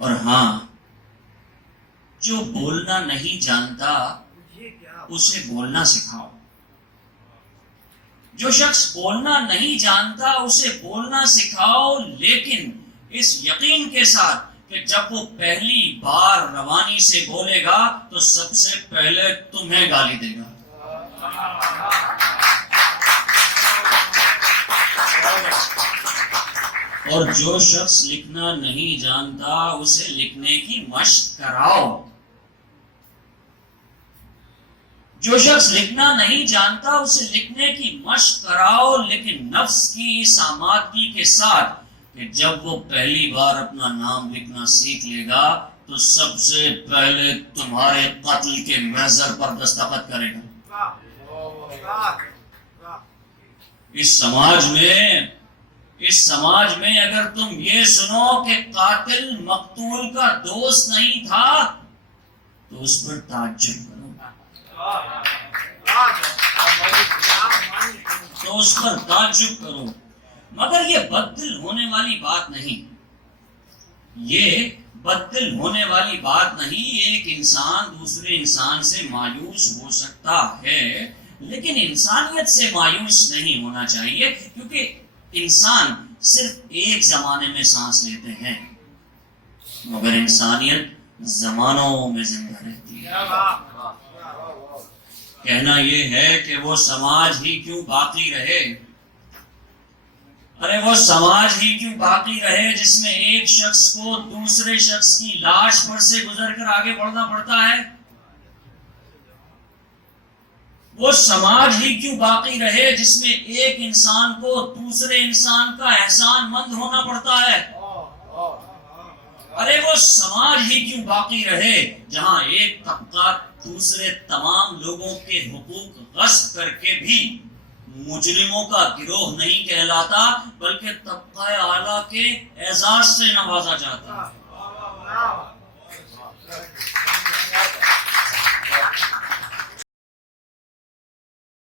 اور ہاں، جو بولنا نہیں جانتا اسے بولنا سکھاؤ. جو شخص بولنا نہیں جانتا اسے بولنا سکھاؤ، لیکن اس یقین کے ساتھ کہ جب وہ پہلی بار روانی سے بولے گا تو سب سے پہلے تمہیں گالی دے گا. اور جو شخص لکھنا نہیں جانتا اسے لکھنے کی مشق کراؤ. جو شخص لکھنا نہیں جانتا اسے لکھنے کی مشق کراؤ، لیکن نفس کی اس آمادگی کے ساتھ کہ جب وہ پہلی بار اپنا نام لکھنا سیکھ لے گا تو سب سے پہلے تمہارے قتل کے محضر پر دستخط کرے گا. اس سماج میں اگر تم یہ سنو کہ قاتل مقتول کا دوست نہیں تھا تو اس پر تعجب کرو، مگر یہ بددل ہونے والی بات نہیں. ایک انسان دوسرے انسان سے مایوس ہو سکتا ہے، لیکن انسانیت سے مایوس نہیں ہونا چاہیے، کیونکہ انسان صرف ایک زمانے میں سانس لیتے ہیں، مگر انسانیت زمانوں میں زندہ رہتی ہے. کہنا یہ ہے کہ وہ سماج ہی کیوں باقی رہے. وہ سماج ہی کیوں باقی رہے جس میں ایک شخص کو دوسرے شخص کی لاش پر سے گزر کر آگے بڑھنا پڑتا ہے. وہ سماج ہی کیوں باقی رہے جس میں ایک انسان کو دوسرے انسان کا احسان مند ہونا پڑتا ہے. وہ سماج ہی کیوں باقی رہے جہاں ایک طبقہ دوسرے تمام لوگوں کے حقوق غصب کر کے بھی مجرموں کا گروہ نہیں کہلاتا، بلکہ طبقہ اعلیٰ کے اعزاز سے نوازا جاتا ہے.